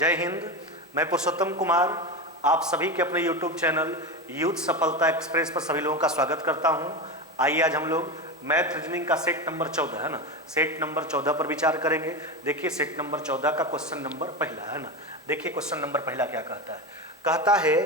जय हिंद। मैं पुरुषोत्तम कुमार आप सभी के अपने YouTube चैनल यूथ सफलता एक्सप्रेस पर सभी लोगों का स्वागत करता हूं। आइए आज हम लोग मैथ रीजनिंग का सेट नंबर 14 है ना, सेट नंबर 14 पर विचार करेंगे। देखिए सेट नंबर 14 का क्वेश्चन नंबर पहला है ना। देखिए क्वेश्चन नंबर पहला क्या कहता है। कहता है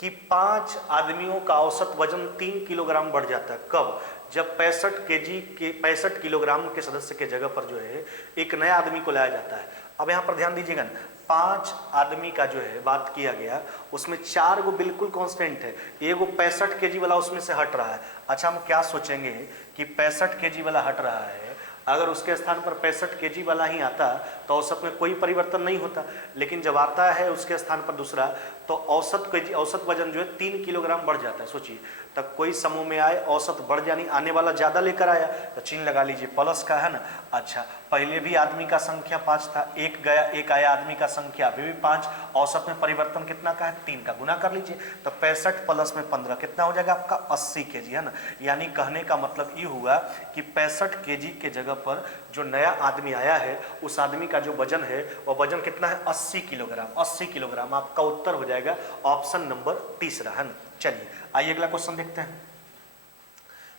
कि 5 आदमियों का औसत वजन 3 किलोग्राम बढ़ जाता है। कब? जब 65 किलोग्राम के सदस्य के जगह पर जो है एक नया आदमी को लाया जाता है। अब यहाँ पर ध्यान दीजिएगा ना, 5 आदमी का जो है बात किया गया, उसमें 4 गो बिल्कुल कांस्टेंट है, एगो 65 केजी वाला उसमें से हट रहा है। अच्छा हम क्या सोचेंगे कि 65 केजी वाला हट रहा है, अगर उसके स्थान पर 65 केजी वाला ही आता तो औसत में कोई परिवर्तन नहीं होता, लेकिन जब आता है उसके स्थान पर दूसरा तो औसत वजन जो है 3 किलोग्राम बढ़ जाता है। सोचिए तब कोई समूह में आए, औसत बढ़ जानी, आने वाला ज़्यादा लेकर आया तो चिन्ह लगा लीजिए प्लस का है ना। अच्छा पहले भी आदमी का संख्या 5 था, एक गया एक आया, आदमी का संख्या अभी भी 5, औसत में परिवर्तन कितना का है 3 का, गुना कर लीजिए तो 65 प्लस में 15 कितना हो जाएगा आपका 80 केजी है ना। यानी कहने का मतलब ये हुआ कि 65 केजी के जगह पर जो नया आदमी आया है उस आदमी का जो वजन है वह वजन कितना है 80 किलोग्राम। 80 किलोग्राम आपका उत्तर हो जाएगा ऑप्शन नंबर तीसरा है ना। चलिए आइए अगला क्वेश्चन देखते हैं।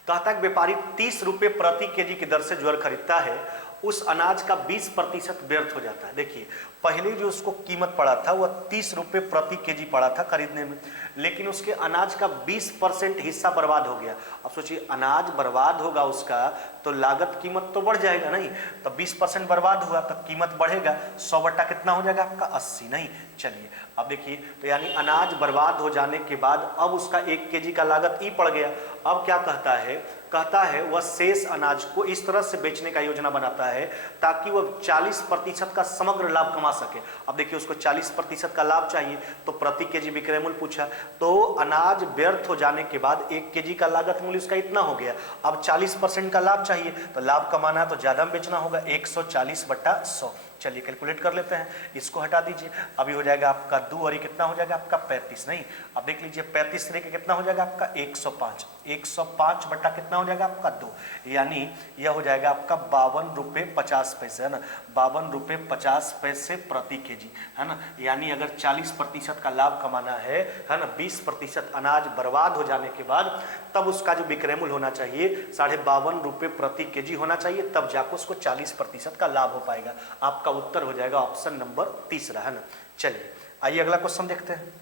कहता है व्यापारी 30 रुपये प्रति केजी की दर से ज्वार खरीदता है, उस अनाज का 20% व्यर्थ हो जाता है। देखिए पहले जो उसको कीमत पड़ा था वह 30 रुपये प्रति केजी पड़ा था खरीदने में, लेकिन उसके अनाज का 20% हिस्सा बर्बाद हो गया। अब सोचिए अनाज बर्बाद होगा उसका तो लागत कीमत तो बढ़ जाएगा नहीं, तो 20% बर्बाद हुआ तो कीमत बढ़ेगा, 100 बटा कितना हो जाएगा आपका 80 नहीं। चलिए अब देखिए तो यानी अनाज बर्बाद हो जाने के बाद अब उसका 1 केजी का लागत ई पड़ गया। अब क्या कहता है वह शेष अनाज को इस तरह से बेचने का योजना बनाता है ताकि वह 40% का समग्र लाभ कमा सके। अब देखिए उसको 40% का लाभ चाहिए तो प्रति केजी विक्रय मूल्य पूछा, तो अनाज व्यर्थ हो जाने के बाद 1 केजी का लागत मूल्य उसका इतना हो गया। अब 40% का लाभ चाहिए तो लाभ कमाना है तो ज्यादा में बेचना होगा, 140 बटा 100। चलिए कैलकुलेट कर लेते हैं, इसको हटा दीजिए, अभी हो जाएगा आपका 2 और ये कितना हो जाएगा आपका 35 नहीं। अब देख लीजिए 35 से लेके कितना हो जाएगा आपका 105, 105 बटा कितना हो जाएगा आपका 2, यानी यह हो जाएगा आपका 52 रुपये 50 पैसे है ना, 52 रुपये 50 पैसे प्रति केजी है ना। यानी अगर 40% का लाभ कमाना है ना, 20% अनाज बर्बाद हो जाने के बाद तब उसका जो विक्रय मूल्य होना चाहिए 52.5 रुपये प्रति केजी होना चाहिए, तब जाकर उसको 40% का लाभ हो पाएगा। आपका उत्तर हो जाएगा ऑप्शन नंबर तीसरा है ना। चलिए आइए अगला क्वेश्चन देखते हैं।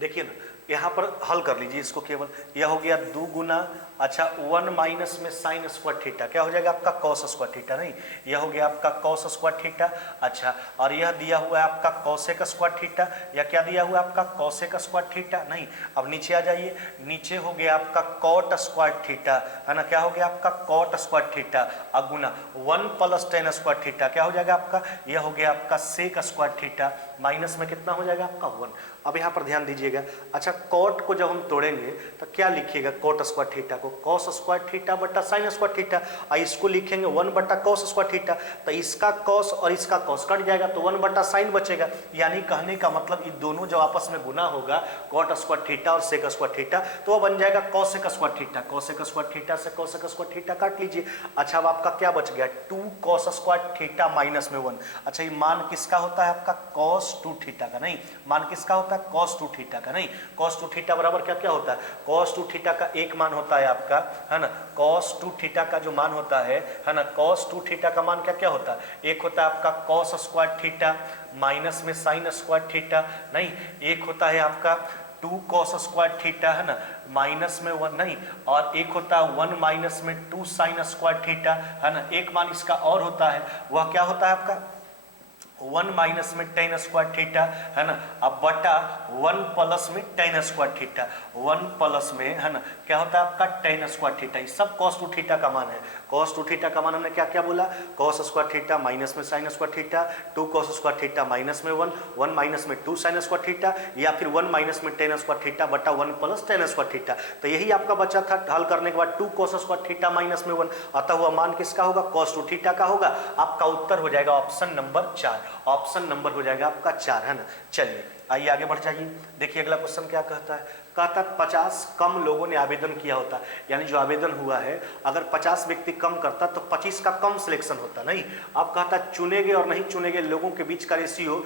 देखिए ना यहाँ पर हल कर लीजिए इसको, केवल यह हो गया 2 गुना 1 माइनस में साइन स्क्वायर थीटा, क्या हो जाएगा आपका कॉस स्क्वायर थीटा नहीं, यह हो गया आपका कॉस स्क्वायर थीटा। अच्छा और यह दिया हुआ है आपका कॉसेक स्क्वायर थीटा, या क्या दिया हुआ है आपका कॉसेक स्क्वायर थीटा नहीं। अब नीचे आ जाइए, नीचे हो गया आपका कॉट स्क्वायर थीटा है ना, क्या हो गया आपका कॉट स्क्वायर थीटा अगुना 1 + tan स्क्वायर थीटा, क्या हो जाएगा आपका, यह हो गया आपका सेक स्क्वायर थीटा, माइनस में कितना हो जाएगा आपका 1। अब यहाँ पर ध्यान दीजिएगा, अच्छा कॉट को जब हम तोड़ेंगे तो क्या लिखिएगा, कॉट स्क्वायर थीटा को कॉस स्क्वायर थीटा बटा साइन स्क्वायर थीटा, और इसको लिखेंगे 1 बटा कॉस स्क्वायर थीटा, तो इसका कॉस और इसका कॉस कट जाएगा तो 1 बटा साइन बचेगा। यानी कहने का मतलब ये दोनों जब आपस में गुना होगा कॉट स्क्वायर थीटा और सेक स्क्वायर थीटा तो वह बन जाएगा cosec square theta. Cosec square theta से कॉसेक स्क्वायर थीटा काट लीजिए। अच्छा अब आपका क्या बच गया 2 कॉस स्क्वायर थीटा माइनस में 1। अच्छा ये मान किसका होता है आपका कॉस 2 थीटा का नहीं, मान किसका होता है कॉस 2 थीटा का नहीं। कॉस 2 थीटा बराबर क्या क्या होता है, कॉस 2 थीटा का एक मान होता है आपका है ना, कॉस 2 थीटा का जो मान होता है ना, कॉस 2 थीटा का मान क्या क्या होता है, एक होता है आपका कॉस स्क्वायर थीटा माइनस में साइन स्क्वायर थीटा नहीं, एक होता है आपका 2 कॉस स्क्वायर थीटा है ना माइनस में 1 नहीं, और एक होता है 1 माइनस में 2 साइन स्क्वायर थीटा है ना। एक मान इसका और होता है, वह क्या होता है आपका 1 माइनस में tan स्क्वायर थीटा है ना, अब बटा 1 प्लस में tan स्क्वायर थीटा, 1 प्लस में है ना क्या होता है आपका tan स्क्वायर थीटा। ये सब cos 2 थीटा का मान है। cos 2 थीटा का मान हमने क्या क्या बोला, cos स्क्वायर थीटा माइनस में sin square theta, 2 cos square theta minus में 1, 1 माइनस में 2 sin स्क्वायर थीटा, या फिर 1 माइनस में tan स्क्वायर थीटा बटा 1 प्लस tan स्क्वायर थीटा। तो यही आपका बचा था हल करने के बाद 2 cos स्क्वायर थीटा माइनस में 1, अतः हुआ मान किसका होगा cos 2 थीटा का होगा। आपका उत्तर हो जाएगा ऑप्शन नंबर 4, ऑप्शन नंबर हो जाएगा आपका 4 है ना। चलिए आइए आगे बढ़ जाइए। देखिए अगला क्वेश्चन क्या कहता है, कहता 50 कम लोगों ने आवेदन किया होता, यानी जो आवेदन हुआ है अगर 50 व्यक्ति कम करता तो 25 का कम सिलेक्शन होता। नहीं, अब कहता चुने गए और नहीं चुने गए लोगों के बीच का रेशियो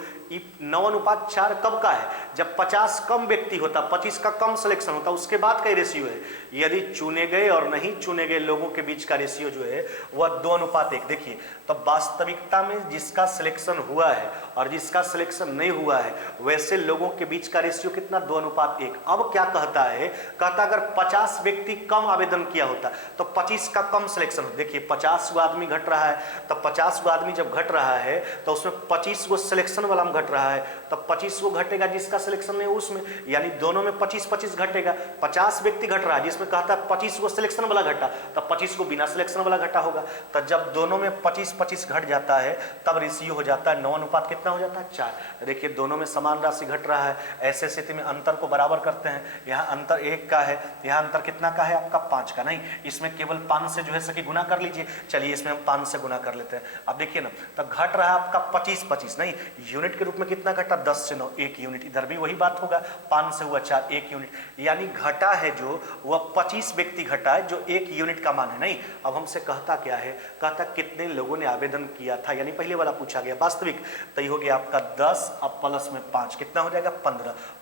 9:4 कब का है, जब 50 कम व्यक्ति होता, 25 का कम सिलेक्शन होता, उसके बाद का रेशियो है। यदि चुने गए और नहीं चुने गए लोगों के बीच का रेशियो जो है वह 2:1। देखिए तो वास्तविकता में जिसका सिलेक्शन हुआ है और जिसका सिलेक्शन नहीं हुआ है वैसे लोगों के बीच का रेशियो कितना, 2:1। अब क्या कहता है, कहता अगर 50 व्यक्ति कम आवेदन किया होता तो 25 का कम सिलेक्शन होता। देखिए 50 गो आदमी घट रहा है, तो 50 गो आदमी जब घट रहा है तो उसमें 25 गो सिलेक्शन वाला में घट रहा है, तब 25 गो घटेगा जिसका सिलेक्शन नहीं उसमें, यानी दोनों में 25-25 घटेगा। 50 व्यक्ति घट रहा है जिसमें कहता है 25 गो सिलेक्शन वाला घटा, तब 25 गो बिना सिलेक्शन वाला घटा होगा। तो जब दोनों में 25-25 घट जाता है तब रेशियो हो जाता है 9:, कितना हो जाता है, 4। देखिए दोनों में समान राशि घट रहा है, ऐसे स्थिति में अंतर को बराबर करते हैं। यहाँ अंतर 1 का है, यहाँ अंतर कितना का है आपका, 5 का। नहीं, इसमें केवल 5 से जो है सके गुना कर लीजिए। चलिए इसमें हम 5 से गुना कर लेते हैं। अब देखिए ना, तो घट रहा है आपका 25-25, नहीं यूनिट के रूप में कितना घटा, 10 से 9 1 यूनिट। इधर भी वही बात होगा, 5 से हुआ 4 1 यूनिट, यानी घटा है जो वह 25 व्यक्ति घटा है जो 1 यूनिट का मान है। नहीं, अब हमसे कहता क्या है, कहता कितने लोगों ने आवेदन किया था, यानी पहले वाला पूछा गया वास्तविक, तो ये हो गया आपका 10 अब प्लस में 5 कितना हो जाएगा,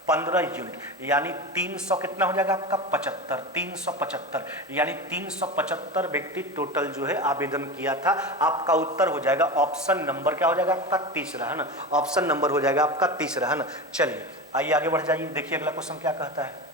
15 यूनिट, यानी 300 कितना हो जाएगा आपका, 75, 375, यानी 375 व्यक्ति टोटल जो है आवेदन किया था। आपका उत्तर हो जाएगा ऑप्शन नंबर क्या हो जाएगा आपका, तीसरा, है ना। ऑप्शन नंबर हो जाएगा आपका तीसरा, है ना। चलिए आइए आगे बढ़ जाइए, देखिए अगला क्वेश्चन क्या कहता है।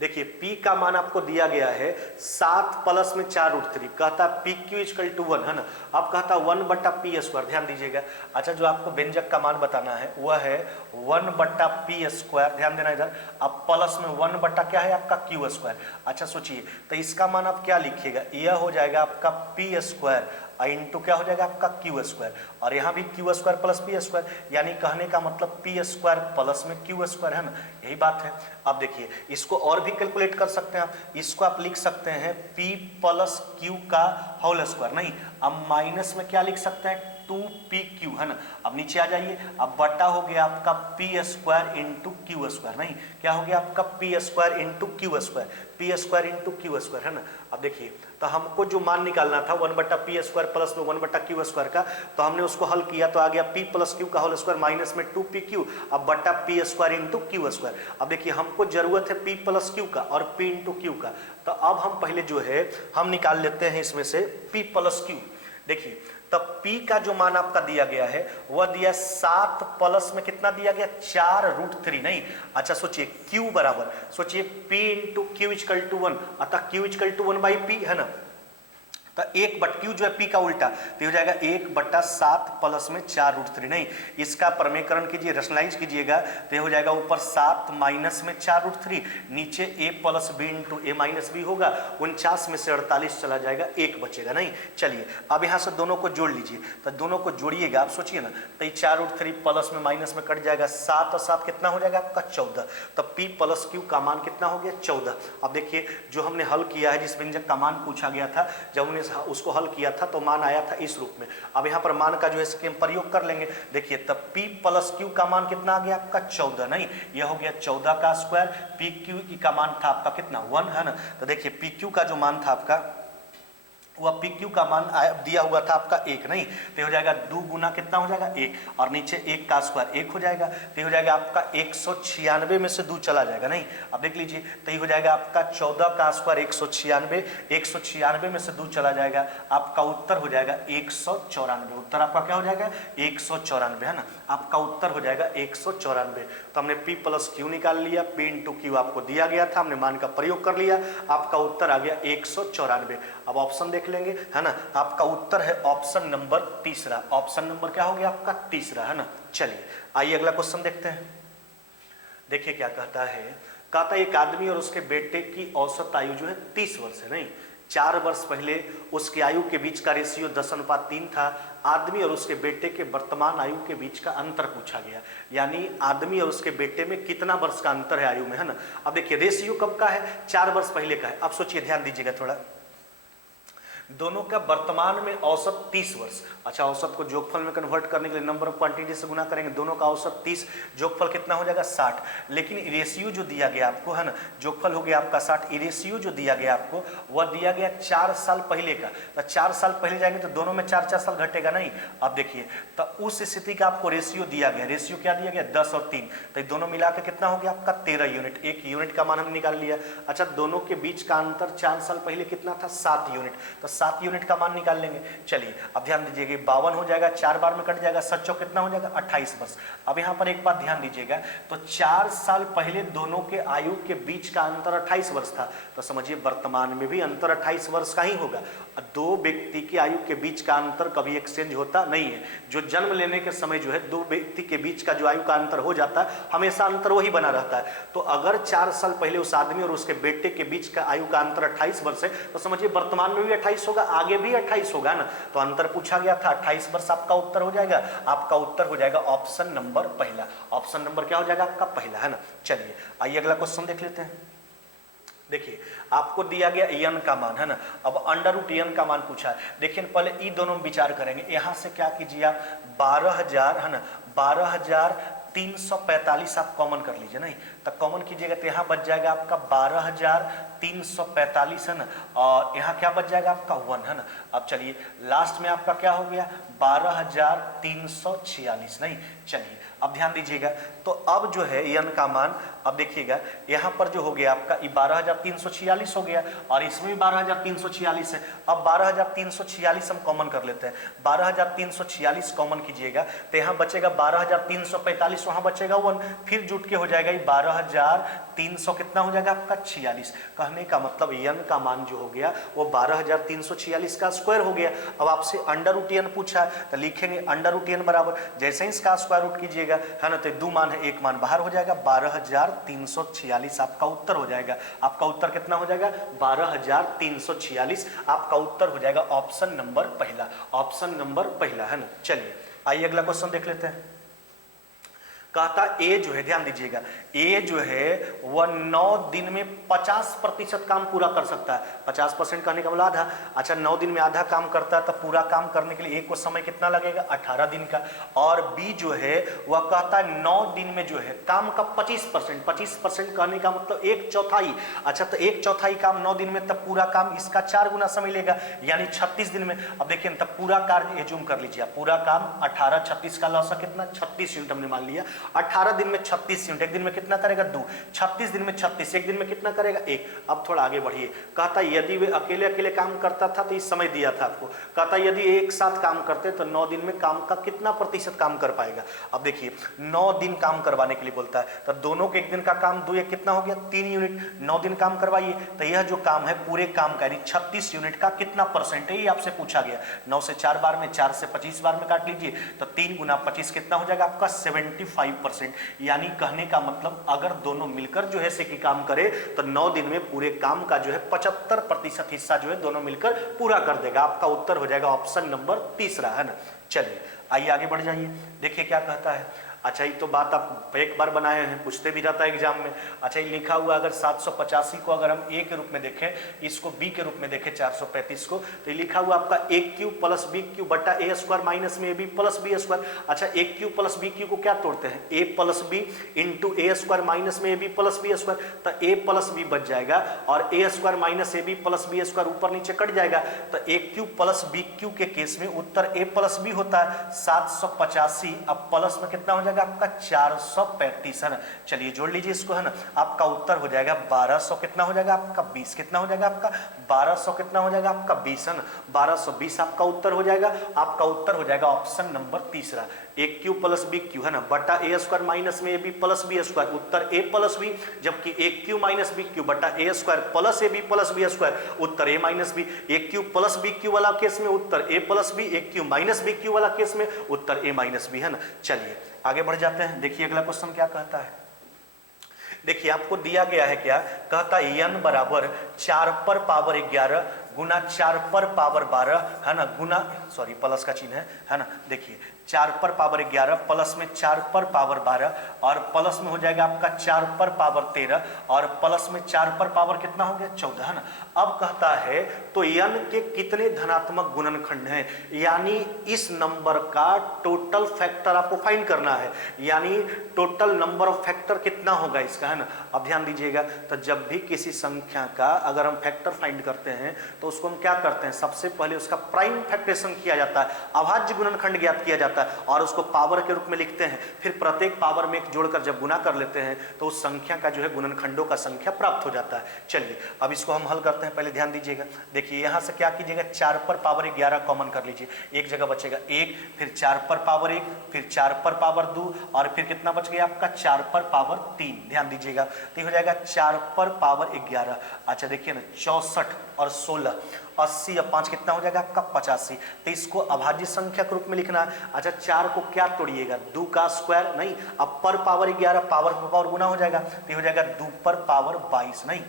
देखिए P का मान आपको दिया गया है 7 प्लस में 4√3, कहता है PQ = 1, है ना। अब कहता 1/P², ध्यान दीजिएगा। अच्छा, जो आपको व्यंजक का मान बताना है वह है 1/P², ध्यान देना इधर। अब प्लस में 1/ क्या है आपका, Q²। अच्छा सोचिए, तो इसका मान आप क्या लिखिएगा, यह हो जाएगा आपका P² इंटू क्या हो जाएगा आपका Q², और यहाँ भी Q² प्लस P², यानी कहने का मतलब P² प्लस में Q², है ना, यही बात है। अब देखिए इसको और भी कैलकुलेट कर सकते हैं आप, इसको आप लिख सकते हैं P + Q का होल स्क्वायर। नहीं, अब माइनस में क्या लिख सकते हैं, 2PQ, है ना। अब नीचे आ जाइए, अब बटा हो गया आपका P² × Q², नहीं क्या हो गया आपका P² × Q², P² × Q², है ना। अब देखिए तो हमको जो मान निकालना था 1/P² प्लस में 1/Q² का, तो हमने उसको हल किया तो आ गया P + Q का होल स्क्वायर माइनस में 2PQ, अब बटा P² × Q²। अब देखिए हमको जरूरत है P + Q का और P × Q का, तो अब हम पहले जो है हम निकाल लेते हैं इसमें से P + Q। देखिए तब P का जो मान आपका दिया गया है वह दिया 7 प्लस में कितना दिया गया, 4√3, नहीं। अच्छा सोचिए Q बराबर, सोचिए P × Q = 1, अतः Q = 1/P, है ना। तो 1/Q जो है P का उल्टा, तो हो जाएगा 1/7 प्लस में 4√3, नहीं। इसका प्रमेयकरण कीजिए, रैशनलाइज कीजिएगा, तो हो जाएगा ऊपर 7 माइनस में 4√3, नीचे A + B × A - B होगा, 49 में से 48 चला जाएगा, 1 बचेगा, नहीं। चलिए अब यहाँ से दोनों को जोड़ लीजिए, तो दोनों को जोड़िएगा, आप सोचिए ना, तो 4√3 प्लस में माइनस में कट जाएगा, 7 और 7 कितना हो जाएगा आपका 14, तो P + Q का मान कितना हो गया, 14। अब देखिए जो हमने हल किया है, जिस व्यंजक का मान पूछा गया था, जब हमने उसको हल किया था तो मान आया था इस रूप में। अब यहाँ पर मान का जो है इसके प्रयोग कर लेंगे। देखिए तब P + Q का मान कितना आ गया आपका 14, नहीं, यह हो गया 14 का स्क्वायर। PQ का मान था आपका कितना 1, है ना। तो देखिए PQ का जो मान था आपका वह PQ का मान दिया हुआ था आपका 1, नहीं, तो हो जाएगा 2 गुना कितना हो जाएगा 1, और नीचे 1 का स्क्वायर 1 हो जाएगा, तो हो जाएगा आपका 196 में से 2 चला जाएगा, नहीं। अब देख लीजिए, तो ये हो जाएगा आपका 14 का स्क्वायर 196, 196 में से 2 चला जाएगा, आपका उत्तर हो जाएगा 194। उत्तर आपका क्या हो जाएगा 194, है ना। आपका उत्तर हो जाएगा 194। तो हमने P + Q निकाल लिया, P × Q आपको दिया गया था, हमने मान का प्रयोग कर लिया, आपका उत्तर आ गया 194। अब ऑप्शन देख लेंगे, है ना। आपका उत्तर है ऑप्शन नंबर तीसरा। ऑप्शन नंबर क्या हो गया आपका तीसरा, है ना। चलिए आइए अगला क्वेश्चन देखते हैं। देखिए क्या कहता है, कहता है एक आदमी और उसके बेटे की औसत आयु जो है 30 वर्ष है, नहीं। 4 वर्ष पहले उसकी आयु के बीच का रेशियो 10:3 था। आदमी और उसके बेटे के वर्तमान आयु के बीच का अंतर पूछा गया, यानी आदमी और उसके बेटे में कितना वर्ष का अंतर है आयु में, है ना। अब देखिए रेशियो कब का है, 4 वर्ष पहले का है। अब सोचिए, ध्यान दीजिएगा थोड़ा, दोनों का वर्तमान में औसत 30 वर्ष। अच्छा, औसत को जोगफल में कन्वर्ट करने के लिए नंबर ऑफ क्वांटिटी से गुना करेंगे, दोनों का औसत 30, जोगफल कितना हो जाएगा 60। लेकिन रेशियो जो दिया गया आपको है ना, जोगफल हो गया आपका 60, रेशियो जो दिया गया आपको वह दिया गया 4 साल पहले का। तो 4 साल पहले जाएंगे तो दोनों में 4-4 साल घटेगा नहीं। अब देखिए, तो उस स्थिति का आपको रेशियो दिया गया, रेशियो क्या दिया गया 10 और 3, तो दोनों मिलाकर कितना हो गया आपका 13 यूनिट। एक यूनिट का मान हम निकाल लिया। अच्छा, दोनों के बीच का अंतर 4 साल पहले कितना था 7 यूनिट, तो 7 यूनिट का मान निकाल लेंगे। चलिए अब ध्यान दीजिएगा, 52 हो जाएगा, 4 बार में कट जाएगा, 7 चौक कितना हो जाएगा 28 वर्ष। अब यहाँ पर एक बात ध्यान दीजिएगा, तो 4 साल पहले दोनों के आयु के बीच का अंतर 28 वर्ष था, तो समझिए वर्तमान में भी अंतर 28 वर्ष का ही होगा। दो व्यक्ति की आयु के बीच का अंतर कभी एक्सचेंज होता नहीं है। जो जन्म लेने के समय जो है दो व्यक्ति के बीच का जो आयु का अंतर हो जाता है, हमेशा अंतर वही बना रहता है। तो अगर 4 साल पहले उस आदमी और उसके बेटे के बीच का आयु का अंतर 28 वर्ष है, तो समझिए वर्तमान में भी 28 होगा, आगे भी 28 होगा ना। तो अंतर पूछा गया था 28 वर्ष, आपका उत्तर हो जाएगा, आपका उत्तर हो जाएगा ऑप्शन नंबर पहला। ऑप्शन नंबर क्या हो जाएगा आपका पहला, है ना। चलिए आइए अगला क्वेश्चन देख लेते हैं। देखिए आपको दिया गया n का मान, है ना। अब अंडर रूट n का मान पूछा है। देखिए पहले ई दोनों विचार करेंगे। यहां से क्या कीजिए आप 12,000, है ना, 12,345 आप कॉमन कर लीजिए, नहीं तो कॉमन कीजिएगा तो यहाँ बच जाएगा आपका 12,345, है ना, और यहाँ क्या बच जाएगा आपका 1, है ना। अब चलिए लास्ट में आपका क्या हो गया 12,346, नहीं। चलिए अब ध्यान दीजिएगा, तो अब जो है n का मान, अब देखिएगा यहाँ पर जो हो गया आपका 12,346 हो गया और इसमें भी 12,346 है। अब 12,346 हम कॉमन कर लेते हैं। 12,346 कॉमन कीजिएगा तो यहाँ बचेगा 12,345, वहाँ बचेगा 1, फिर जुट के हो जाएगा 12,300 कितना हो जाएगा आपका 46। कहने का मतलब n का मान जो हो गया वो 12,346 का स्क्वायर हो गया। अब आपसे अंडर रूट n पूछा है तो लिखेंगे अंडर रूट n बराबर, जैसे ही इसका स्क्वायर रूट कीजिएगा, है ना, तो दो मान है, एक मान बाहर हो जाएगा, 12,346 आपका उत्तर हो जाएगा। आपका उत्तर कितना हो जाएगा 12,346, आपका उत्तर हो जाएगा ऑप्शन नंबर पहला, ऑप्शन नंबर पहला, है ना। चलिए आइए अगला क्वेश्चन देख लेते हैं। कहता ए जो है, ध्यान दीजिएगा, ए जो है वह 9 दिन में 50% काम पूरा कर सकता है। 50% कहने का मतलब आधा। अच्छा 9 दिन में आधा काम करता है तो पूरा काम करने के लिए ए को समय कितना लगेगा 18 दिन का। और बी जो है वह कहता है 9 दिन में जो है काम का 25%, 25% कहने का मतलब 1/4। अच्छा तो 1/4 काम 9 दिन में, तब पूरा काम इसका 4 गुना समय लेगा, यानी 36 दिन में। अब देखिए तब पूरा कार्य एज्यूम कर लीजिए, पूरा काम 18, 36 का लॉस कितना 36 यूनिट हमने मान लिया। 18 दिन में 36 यूनिट, एक दिन में कितना करेगा 2, 36 दिन में 36, एक दिन में कितना करेगा 1। अब थोड़ा आगे बढ़िए, कहता यदि वे अकेले अकेले काम करता था तो इस समय दिया था आपको, कहता यदि एक साथ काम करते तो 9 दिन में काम का कितना प्रतिशत काम कर पाएगा। अब देखिए 9 दिन काम करवाने के लिए बोलता है, तो दोनों के एक दिन का काम 2 एक कितना हो गया 3 यूनिट, 9 दिन काम करवाइए तो यह जो काम है पूरे काम का यानी 36 यूनिट का कितना परसेंट है, ये आपसे पूछा गया। 9 से 4 बार में, 4 से 25 बार में काट लीजिए तो 3 गुना 25 कितना हो जाएगा आपका 75%। यानी कहने का मतलब अगर दोनों मिलकर जो है से कि काम करे तो 9 दिन में पूरे काम का जो है 75% हिस्सा जो है दोनों मिलकर पूरा कर देगा। आपका उत्तर हो जाएगा ऑप्शन नंबर तीसरा, है ना। चलिए आइए आगे बढ़ जाइए, देखिए क्या कहता है। अच्छा ये तो बात आप एक बार बनाए हैं, पूछते भी रहता है एग्जाम में। अच्छा ये लिखा हुआ अगर 785 को अगर हम ए के रूप में देखें, इसको बी के रूप में देखें 435 को, तो ये लिखा हुआ आपका A Q plus B Q बटा ए स्क्वायर माइनस में A B plus B square. अच्छा A Q plus B Q को क्या तोड़ते हैं, A plus B into A square minus में A B plus B square, तो ए प्लस बी बच जाएगा और A square minus A B plus B square ऊपर नीचे कट जाएगा। तो A Q plus B Q के केस में उत्तर ए प्लस बी होता है 785। अब प्लस में कितना हो जाएगा आपका 435, है ना। चलिए जोड़ लीजिए इसको, है ना। आपका उत्तर हो जाएगा 1200 कितना हो जाएगा आपका 20, कितना हो जाएगा आपका 1200 कितना हो जाएगा आपका 20, है ना। 1220 आपका उत्तर हो जाएगा। आपका उत्तर हो जाएगा ऑप्शन नंबर तीसरा, A Q plus B Q, है ना, बटा ए स्क्वायर माइनस में A B plus B square, उत्तर ए प्लस बी, जबकि A Q minus B Q बटा A square plus A B plus B square, उत्तर A minus B. A Q plus B Q वाला case में उत्तर A plus B, A Q minus B Q वाला case में उत्तर A minus B, है ना। चलिए आगे बढ़ जाते हैं, देखिए अगला क्वेश्चन क्या कहता है। देखिए आपको दिया गया है क्या, कहता है n बराबर 4 पर पावर 11 गुना 4 पर पावर 12, है ना, गुना सॉरी प्लस का चिन्ह है ना। देखिए 4 पर पावर 11 प्लस में 4 पर पावर 12 और प्लस में हो जाएगा आपका 4 पर पावर 13 और प्लस में 4 पर पावर कितना हो गया 14, है ना। अब कहता है तो n के कितने धनात्मक गुणनखंड हैं, यानी इस नंबर का टोटल फैक्टर आपको फाइंड करना है, यानी टोटल नंबर ऑफ फैक्टर कितना होगा इसका, है ना। अब ध्यान दीजिएगा, तो जब भी किसी संख्या का अगर हम फैक्टर फाइंड करते हैं तो उसको हम क्या करते हैं, सबसे पहले उसका प्राइम फैक्टरेशन किया जाता है, अभाज्य गुणनखंड ज्ञात किया जाता है और उसको पावर के रूप में लिखते हैं, फिर प्रत्येक पावर में एक जोड़कर जब गुना कर लेते हैं तो उस संख्या का जो है गुणनखंडों का संख्या प्राप्त हो जाता है। चलिए अब इसको हम हल करते हैं, पहले ध्यान दीजिएगा। देखिए यहां से क्या कीजिएगा, 4 पर पावर 11 कॉमन कर लीजिए, एक जगह बचेगा 1, फिर 4 पर पावर 1, फिर 4 पर पावर 2 और फिर कितना बच गया आपका 4 पर पावर 3। ध्यान दीजिएगा, तो हो जाएगा 4 पर पावर 11। अच्छा देखिए ना, 64 और 16, 80 और 5 कितना हो जाएगा आपका 85। तो इसको अभाज्य संख्या के रूप में लिखना है। अच्छा 4 को क्या तोड़िएगा, 2 का स्क्वायर नहीं, अब पर पावर 11 पावर पर पावर गुना हो जाएगा, तो हो जाएगा 2 पर पावर 22 नहीं।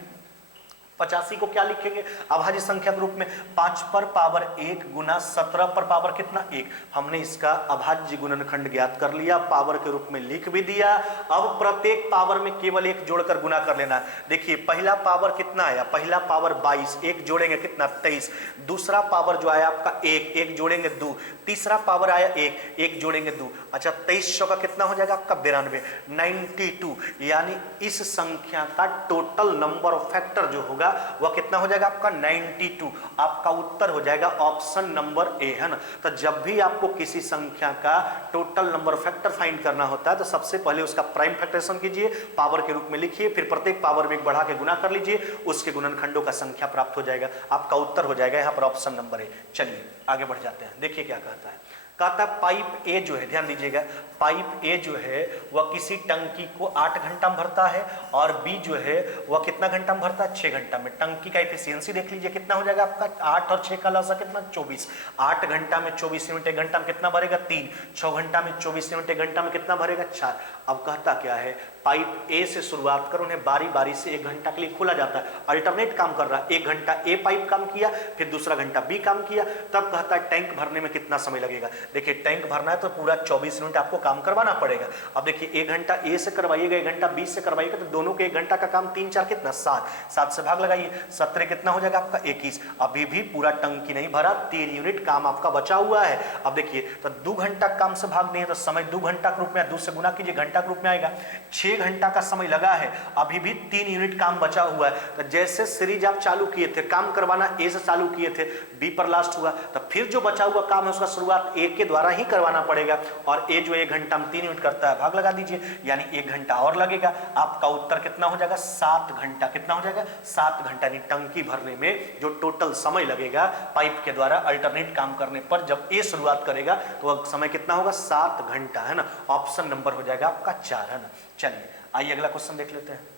85 को क्या लिखेंगे अभाज्य संख्या के रूप में, 5 पर पावर 1 गुना 17 पर पावर कितना 1। हमने इसका अभाज्य गुणनखंड ज्ञात कर लिया, पावर के रूप में लिख भी दिया। अब प्रत्येक पावर में केवल एक जोड़कर गुना कर लेना है। देखिए पहला पावर कितना आया, पहला पावर 22, एक जोड़ेंगे कितना 23, दूसरा पावर जो आया आपका 1, एक जोड़ेंगे 2, तीसरा पावर आया 1, एक जोड़ेंगे 2। अच्छा 23 का कितना हो जाएगा आपका 92, 92, यानी इस संख्या का टोटल नंबर ऑफ फैक्टर जो होगा वह कितना हो जाएगा आपका 92। आपका उत्तर हो जाएगा ऑप्शन नंबर ए, है ना। तो जब भी आपको किसी संख्या का टोटल नंबर फैक्टर फाइंड करना होता है तो सबसे पहले उसका प्राइम फैक्टरेशन कीजिए, पावर के रूप में लिखिए, फिर प्रत्येक पावर में एक बढ़ा के गुना कर लीजिए, उसके गुणनखंडों का संख्या प्राप्त हो जाएगा, आपका उत्तर हो जाएगा यहाँ पर ऑप्शन नंबर ए। चलिए आगे बढ़ जाते हैं, देखिए क्या कहता है। कहता है पाइप ए जो है, ध्यान दीजिएगा, पाइप ए जो है वह किसी टंकी को 8 घंटा में भरता है और बी जो है वह कितना घंटा में भरता है 6 घंटा में। टंकी का एफिशिएंसी देख लीजिए कितना हो जाएगा आपका 8 और 6 का लसा कितना 24। 8 घंटा में 24 यूनिट 1 घंटा में कितना भरेगा 3, 6 घंटा में 24 यूनिट 1 घंटा में कितना भरेगा 4। अब कहता क्या है, पाइप ए से शुरुआत कर उन्हें बारी बारी से 1 घंटा के लिए खोला जाता है, अल्टरनेट काम कर रहा है। 1 घंटा ए पाइप काम किया, फिर दूसरा घंटा बी काम किया, तब कहता है टैंक भरने में कितना समय लगेगा। देखिए टैंक भरना है तो पूरा 24 मिनट आपको काम करवाना पड़ेगा। अब देखिए 1 घंटा ए से करवाइएगा, 1 घंटा बी से करवाइएगा, तो दोनों के 1 घंटा का काम 3 4 कितना 7, 7 से भाग लगाइए, 17 कितना हो जाएगा आपका 21। अभी भी पूरा टंकी नहीं भरा, 3 यूनिट काम आपका बचा हुआ है। अब देखिए तो 2 घंटा काम से भाग नहीं है तो समय 2 घंटा के रूप में 2 से गुना कीजिए, घंटा के रूप में आएगा। 6 घंटा का समय लगा है, अभी भी 3 यूनिट काम बचा हुआ है। तो जैसे सीरीज आप चालू किए थे, काम करवाना ए से चालू किए थे, बी पर लास्ट हुआ, तो फिर जो बचा हुआ काम है उसका शुरुआत ए के द्वारा ही करवाना पड़ेगा। और ए जो 1 घंटा में 3 यूनिट करता है, भाग लगा दीजिए, यानी 1 घंटा और लगेगा। आपका उत्तर कितना हो जाएगा 7 घंटा। कितना हो जाएगा 7 घंटा, यानी टंकी भरने में जो टोटल समय लगेगा पाइप के द्वारा अल्टरनेट काम करने पर, जब ए शुरुआत करेगा तो समय कितना होगा 7 घंटा, है ना। ऑप्शन नंबर हो जाएगा आपका 4, है ना। चलिए आइए अगला क्वेश्चन देख लेते हैं।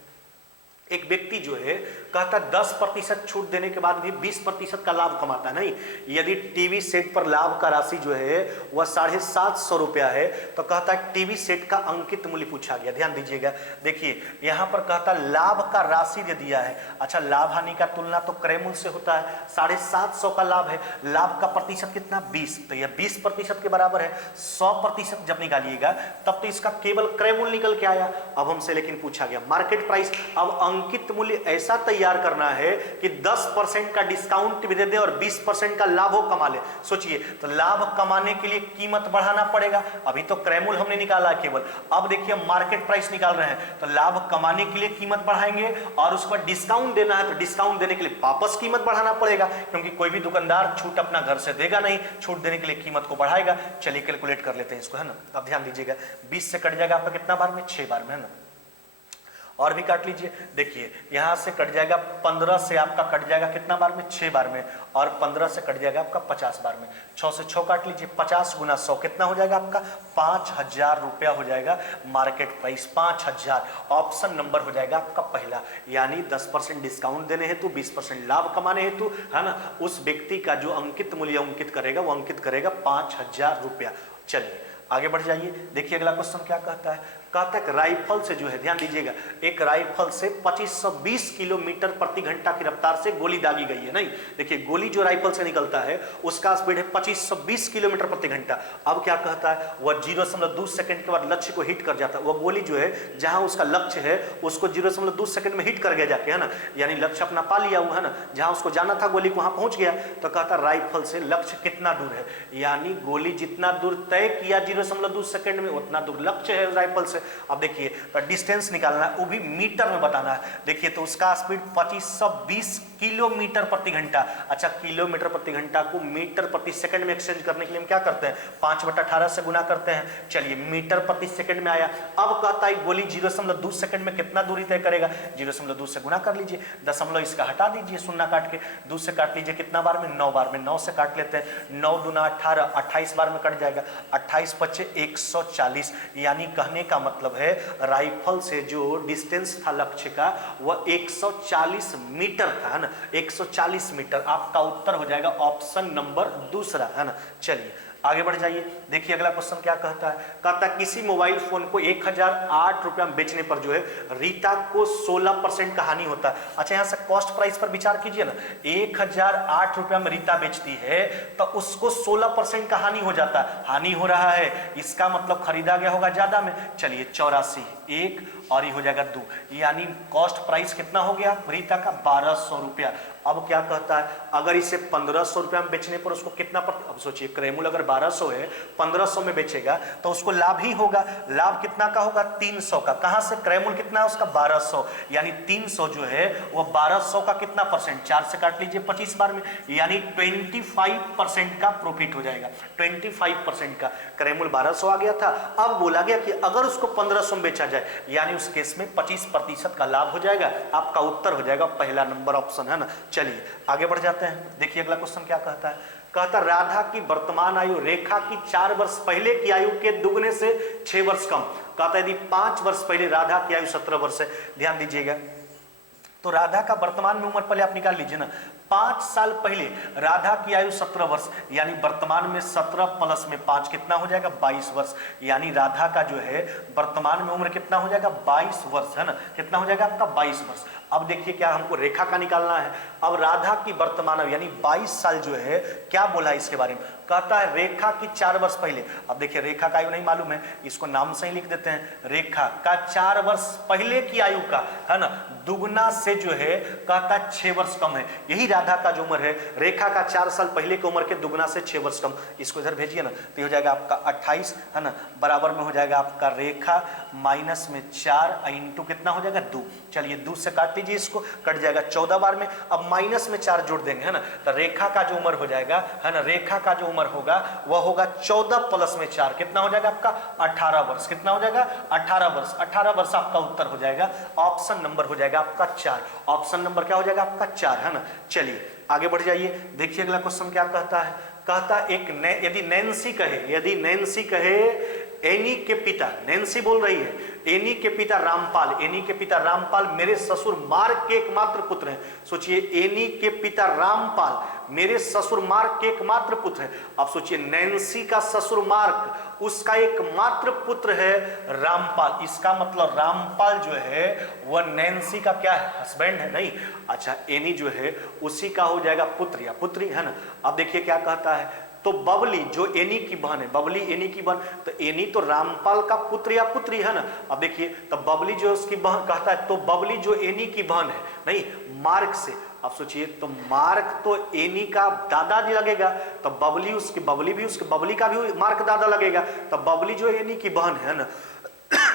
एक व्यक्ति जो है कहता 10% छूट देने के बाद भी 20% का लाभ कमाता है। नहीं, यदि टीवी सेट पर लाभ का राशि जो है वह 750 रुपया है तो कहता है टीवी सेट का अंकित मूल्य पूछा गया। ध्यान दीजिएगा, देखिए यहां पर कहता लाभ का राशि दे दिया है। अच्छा लाभ हानि का तुलना तो क्रय मूल्य से होता है, 750 का लाभ है, लाभ का प्रतिशत कितना 20, तो यह 20% के बराबर है। 100% जब निकालिएगा तब तो इसका केवल क्रय मूल्य निकल के आया। अब हमसे लेकिन पूछा गया मार्केट प्राइस। अब अंकित मूल्य ऐसा तैयार करना है कि 10% का डिस्काउंट भी दे दे और 20% का लाभ हो कमा ले। सोचिए, तो लाभ कमाने के लिए कीमत बढ़ाना पड़ेगा। अभी तो क्रय मूल्य हमने निकाला है केवल, अब देखिए मार्केट प्राइस निकाल रहे हैं, तो लाभ कमाने के लिए कीमत बढ़ाएंगे और उसके बाद डिस्काउंट देना है तो डिस्काउंट देने के लिए वापस कीमत बढ़ाना पड़ेगा, क्योंकि कोई भी दुकानदार छूट अपना घर से देगा नहीं, छूट देने के लिए कीमत को बढ़ाएगा। चलिए कैलकुलेट कर लेते हैं इसको, है ना। अब ध्यान दीजिएगा 20 से कट जाएगा आपका कितना बार में 6 बार में, है ना। और भी काट लीजिए, देखिए यहां से कट जाएगा 15 से आपका कट जाएगा कितना बार में 6 बार में, और 15 से कट जाएगा आपका 50 बार में। 6 से 6 काट लीजिए, 50 गुना 100 कितना हो जाएगा आपका 5000 रुपया हो जाएगा मार्केट प्राइस 5000। ऑप्शन नंबर हो जाएगा आपका पहला, यानी 10% डिस्काउंट देने हेतु 20% लाभ कमाने हेतु, है ना, उस व्यक्ति का जो अंकित मूल्य अंकित करेगा वो अंकित करेगा 5000 रुपया। चलिए आगे बढ़ जाइए, देखिए अगला क्वेश्चन क्या कहता है। कहता है राइफल से जो है, ध्यान दीजिएगा, एक राइफल से 2520 किलोमीटर प्रति घंटा की रफ्तार से गोली दागी गई है। नहीं, देखिए गोली जो राइफल से निकलता है उसका स्पीड है 2520 किलोमीटर प्रति घंटा। अब क्या कहता है, वह 0.2 सेकंड के बाद लक्ष्य को हिट कर जाता है। वह गोली जो है जहां उसका लक्ष्य है उसको 0.2 सेकंड में हिट कर गया जाके, है ना, यानी लक्ष्य अपना पा लिया हुआ है ना, जहां उसको जाना था गोली को वहां पहुंच गया। तो कहता राइफल से लक्ष्य कितना दूर है, यानी गोली जितना दूर तय किया 0.2 सेकंड में उतना दूर लक्ष्य है राइफल से। अब देखिए तो डिस्टेंस निकालना है, वो भी मीटर में बताना है। देखिए तो उसका स्पीड 2520 किलोमीटर प्रति घंटा। अच्छा, किलोमीटर प्रति घंटा को मीटर प्रति सेकंड में एक्सचेंज करने के लिए हम क्या करते हैं, 5/18 से गुना करते हैं। चलिए मीटर प्रति सेकंड में आया। अब कहता है गोली 0.2 सेकंड में कितना दूरी तय करेगा, 0.2 से गुना कर लीजिए, दशमलव इसका हटा दीजिए, शून्य काट के 2 से काट लीजिए, कितना बार में, 9 बार में, 9 से काट लेते हैं, 9 दूना 18, 28 बार में कट जाएगा, 28 पच्चे 140। यानी कहने का मतलब है राइफल से जो डिस्टेंस था लक्ष्य का वह 140 मीटर था, है ना, 140 मीटर। आपका उत्तर हो जाएगा ऑप्शन नंबर दूसरा, है ना। चलिए आगे बढ़ जाइए, देखिए अगला क्वेश्चन क्या कहता है। कहता है किसी मोबाइल फोन को 1008 रुपया में बेचने पर जो है रीता को 16% का हानि होता है। अच्छा, यहां से कॉस्ट प्राइस पर विचार कीजिए ना, 1008 रुपया में रीता बेचती है तो उसको 16% का हानि हो जाता है, हानि हो रहा है, इसका मतलब खरीदा गया होगा ज्यादा में। चलिए 84 1 और ये हो जाएगा 2, यानी कॉस्ट प्राइस कितना हो गया रीता का, 1200 रुपया। अब क्या कहता है, अगर इसे 1500 रुपया में बेचने पर उसको कितना अब सोचिए, क्रेमुल अगर 1200 है, 1500 में बेचेगा तो उसको लाभ ही होगा। लाभ कितना का होगा, 300 का। कहां से, क्रेमुल कितना है उसका, 1200, यानी 300 जो है वो 1200 का कितना परसेंट, 4 से काट लीजिए 25 बार में, यानी 25% का प्रॉफिट हो जाएगा, 25% का। क्रेमुल 1200 आ गया था, अब बोला गया कि अगर उसको 1500 में बेचा जाए, यानी उस केस में 25% का लाभ हो जाएगा। आपका उत्तर हो जाएगा पहला नंबर ऑप्शन, है ना। चलिए आगे बढ़ जाते हैं, देखिए अगला क्वेश्चन क्या कहता है। कहता राधा की वर्तमान आयु रेखा की 4 वर्ष पहले की आयु के दुगने से 6 वर्ष कम। कहता यदि 5 वर्ष पहले राधा की आयु 17 वर्ष है, ध्यान दीजिएगा, तो राधा का वर्तमान में उम्र पहले आप निकाल लीजिए ना, 5 साल पहले राधा की आयु 17 वर्ष, यानी वर्तमान में 17 प्लस में 5 कितना हो जाएगा, 22 वर्ष। यानी राधा का जो है वर्तमान में उम्र कितना हो जाएगा, 22 वर्ष, है ना, कितना हो जाएगा आपका 22 वर्ष। अब देखिए क्या हमको रेखा का निकालना है। अब राधा की वर्तमान आयु यानी 22 साल जो है, क्या बोला है इसके बारे में, कहता है रेखा की 4 वर्ष पहले। अब देखिए रेखा का आयु नहीं मालूम है, इसको नाम से ही लिख देते हैं, रेखा का 4 वर्ष पहले की आयु का, है ना, दुगना से जो है कहता 6 वर्ष कम है। यही राधा का जो उम्र है, रेखा का 4 साल पहले की उम्र के दुगना से 6 वर्ष कम। इसको इधर भेजिए ना, तो हो जाएगा आपका 28, है ना, बराबर में हो जाएगा आपका रेखा माइनस में 4 इंटू कितना हो जाएगा 2। चलिए 2 से काट लीजिए, इसको कट जाएगा 14 बार में। अब माइनस में 4 जोड़ देंगे, है ना, तो रेखा का जो उम्र हो जाएगा, है ना, रेखा का जो उम्र होगा वह होगा 14 प्लस में 4 कितना हो जाएगा आपका 18 वर्ष। कितना हो जाएगा 18 वर्ष। 18 वर्ष आपका उत्तर हो जाएगा, ऑप्शन नंबर हो जाएगा आपका 4। ऑप्शन नंबर क्या हो जाएगा आपका 4, है ना। चलिए आगे बढ़ जाइए, देखिए अगला क्वेश्चन क्या कहता है। कहता यदि नैन्सी कहे एनी के पिता, नैन्सी बोल रही है, एनी के पिता रामपाल मेरे ससुर मार्क के एकमात्र पुत्र हैं। सोचिए, एनी के पिता रामपाल मेरे ससुर मार्क के एकमात्र पुत्र हैं। अब सोचिए, नैन्सी का ससुर मार्क, उसका एकमात्र पुत्र है रामपाल। इसका मतलब रामपाल जो है वह नैन्सी का क्या है, हस्बैंड है, नहीं। अच्छा, एनी जो है उसी का हो जाएगा पुत्र या पुत्री, है ना। अब देखिए क्या कहता है, तो बबली जो एनी की बहन है, बबली एनी की बहन, तो एनी तो रामपाल का पुत्र या पुत्री है ना। अब देखिए, तो बबली जो उसकी बहन कहता है, तो बबली जो एनी की बहन है, नहीं, मार्क से। अब सोचिए, तो मार्क तो एनी का दादा जी लगेगा, तो बबली का भी मार्क दादा लगेगा, तो बबली जो एनी की बहन है ना,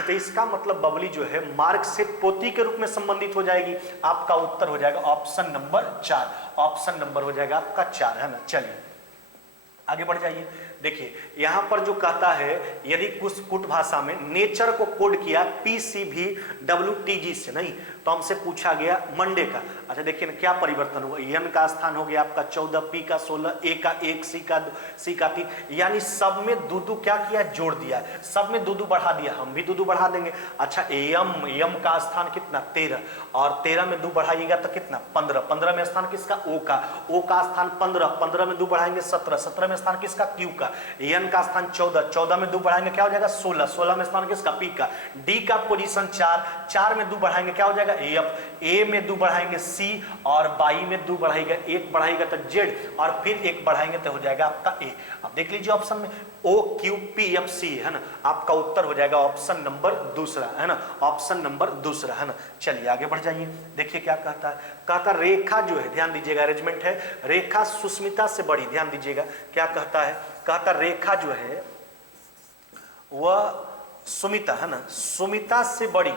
तो इसका मतलब बबली जो है मार्क से पोती के रूप में संबंधित हो जाएगी। आपका उत्तर हो जाएगा ऑप्शन नंबर 4। ऑप्शन नंबर हो जाएगा आपका 4, है ना। चलिए आगे बढ़ जाइए, देखिए यहां पर जो कहता है, यदि कुछ कुट भाषा में नेचर को कोड किया PCVWTG से, नहीं, तो हमसे पूछा गया मंडे का। अच्छा देखिए ना क्या परिवर्तन हुआ, एन का स्थान हो गया आपका 14, पी का 16, ए का 1, सी का 3, यानी सब में दो क्या किया, जोड़ दिया, सब में दो बढ़ा दिया, हम भी दो बढ़ा देंगे। अच्छा, एम का स्थान कितना 13, और 13 में 2 बढ़ाइएगा तो कितना 15, 15 में स्थान किसका, ओ का स्थान 15 में 2 बढ़ाएंगे 17 में स्थान किसका, क्यू का, एन का स्थान 14, 14 में 2 बढ़ाएंगे क्या हो जाएगा 16, 16 में स्थान किसका पी का, डी का पोजीशन 4, 4 में 2 बढ़ाएंगे क्या हो जाएगा एफ, ए में 2 बढ़ाएंगे सी, और बाई में 2 बढ़ाएगा, 1 बढ़ाएगा तो जेड, और फिर 1 बढ़ाएंगे तो हो जाएगा आपका ए। अब देख लीजिए ऑप्शन में O Q P F C है ना, आपका उत्तर हो जाएगा ऑप्शन नंबर दूसरा है ना, ऑप्शन नंबर दूसरा है ना। चलिए आगे बढ़ जाइए, देखिए क्या कहता है, कहता रेखा जो है, ध्यान दीजिएगा अरेंजमेंट है, रेखा सुष्मिता से बड़ी, ध्यान दीजिएगा क्या कहता है, कहता रेखा जो है वह सुमिता है ना, सुमिता से बड़ी,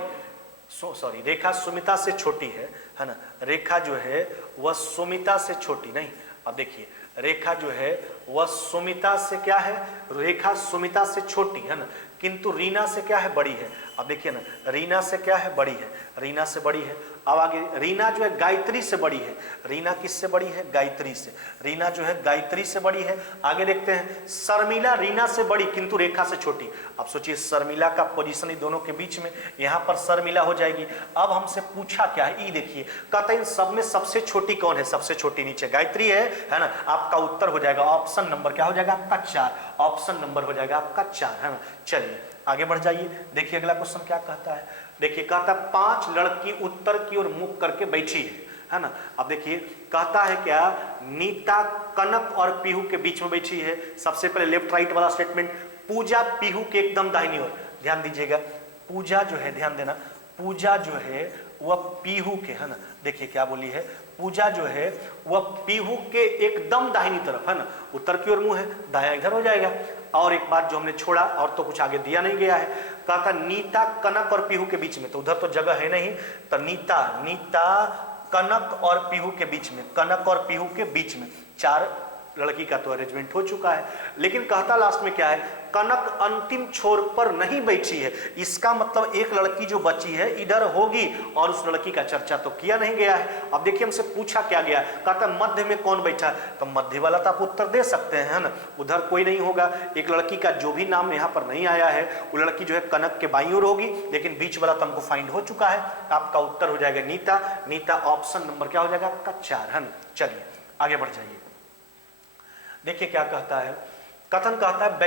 सॉरी रेखा सुमिता से छोटी है ना, रेखा जो है वह सुमिता से छोटी नहीं। अब देखिए रेखा जो है वह सुमिता से क्या है, रेखा सुमिता से छोटी है ना, किंतु रीना से क्या है बड़ी है। अब देखिए ना रीना से क्या है बड़ी है, रीना से बड़ी है। अब आगे रीना जो है गायत्री से बड़ी है, रीना किससे बड़ी है गायत्री से, रीना जो है गायत्री से बड़ी है। आगे देखते हैं शर्मिला रीना से बड़ी किंतु रेखा से छोटी। अब सोचिए शर्मिला का पोजीशन इन दोनों के बीच में, यहाँ पर शर्मिला हो जाएगी। अब हमसे पूछा क्या है, ई देखिए कहता है इन सब में सबसे छोटी कौन है, सबसे छोटी नीचे गायत्री है ना। आपका उत्तर हो जाएगा ऑप्शन नंबर क्या हो जाएगा आपका 4, ऑप्शन नंबर हो जाएगा आपका 4 है ना। चलिए आगे बढ़ जाइए, देखिए अगला क्वेश्चन क्या कहता है, देखिए कहता है 5 लड़की उत्तर की ओर मुख करके बैठी है ना। अब देखिए कहता है क्या, नीता कनक और पीहू के बीच में बैठी है। सबसे पहले लेफ्ट राइट वाला स्टेटमेंट, पूजा पीहू के एकदम दाहिनी ओर, ध्यान दीजिएगा पूजा जो है, ध्यान देना पूजा जो है वह पीहू के है ना, देखिए क्या बोली है, पूजा जो है वह पीहू के एकदम दाहिनी तरफ है ना, उत्तर की ओर मुंह है, दाया इधर हो जाएगा। और एक बात जो हमने छोड़ा, और तो कुछ आगे दिया नहीं गया है, कहा था नीता कनक और पीहू के बीच में, तो उधर तो जगह है नहीं, तो नीता कनक और पीहू के बीच में, कनक और पीहू के बीच में 4 लड़की का तो अरेंजमेंट हो चुका है। लेकिन कहता लास्ट में क्या है, कनक अंतिम छोर पर नहीं बैठी है, इसका मतलब एक लड़की जो बची है इधर होगी, और उस लड़की का चर्चा तो किया नहीं गया है। अब देखिए हमसे पूछा क्या गया, कहता मध्य में कौन बैठा है, तो मध्य वाला तो आप उत्तर दे सकते हैं ना, उधर कोई नहीं होगा। एक लड़की का जो भी नाम यहाँ पर नहीं आया है वो लड़की जो है कनक के बाईं ओर होगी, लेकिन बीच वाला तो हमको फाइंड हो चुका है। आपका उत्तर हो जाएगा नीता, नीता ऑप्शन नंबर क्या हो जाएगा आपका 4 है ना। चलिए आगे बढ़ जाइए, देखिए क्या कहता है, कथन कहता है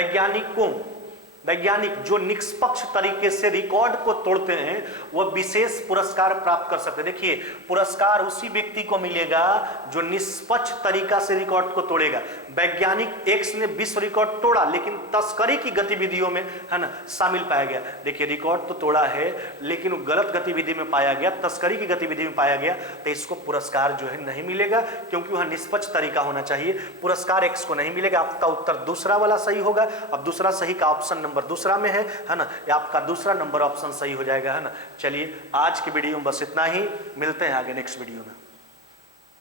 वैज्ञानिक जो निष्पक्ष तरीके से रिकॉर्ड को तोड़ते हैं वह विशेष पुरस्कार प्राप्त कर सकते हैं। देखिए पुरस्कार उसी व्यक्ति को मिलेगा जो निष्पक्ष तरीका से रिकॉर्ड को तोड़ेगा। वैज्ञानिक एक्स ने विश्व रिकॉर्ड तोड़ा, लेकिन तस्करी की गतिविधियों में है ना शामिल पाया गया। देखिए रिकॉर्ड तो तोड़ा है लेकिन वो गलत गतिविधि में पाया गया, तस्करी की गतिविधि में पाया गया, तो इसको पुरस्कार जो है नहीं मिलेगा, क्योंकि वह निष्पक्ष तरीका होना चाहिए। पुरस्कार एक्स को नहीं मिलेगा। आपका उत्तर दूसरा वाला सही होगा। अब दूसरा सही का ऑप्शन नंबर दूसरा में है ना, ये आपका दूसरा नंबर ऑप्शन सही हो जाएगा है ना। चलिए आज की वीडियो में बस इतना ही, मिलते हैं आगे नेक्स्ट वीडियो में।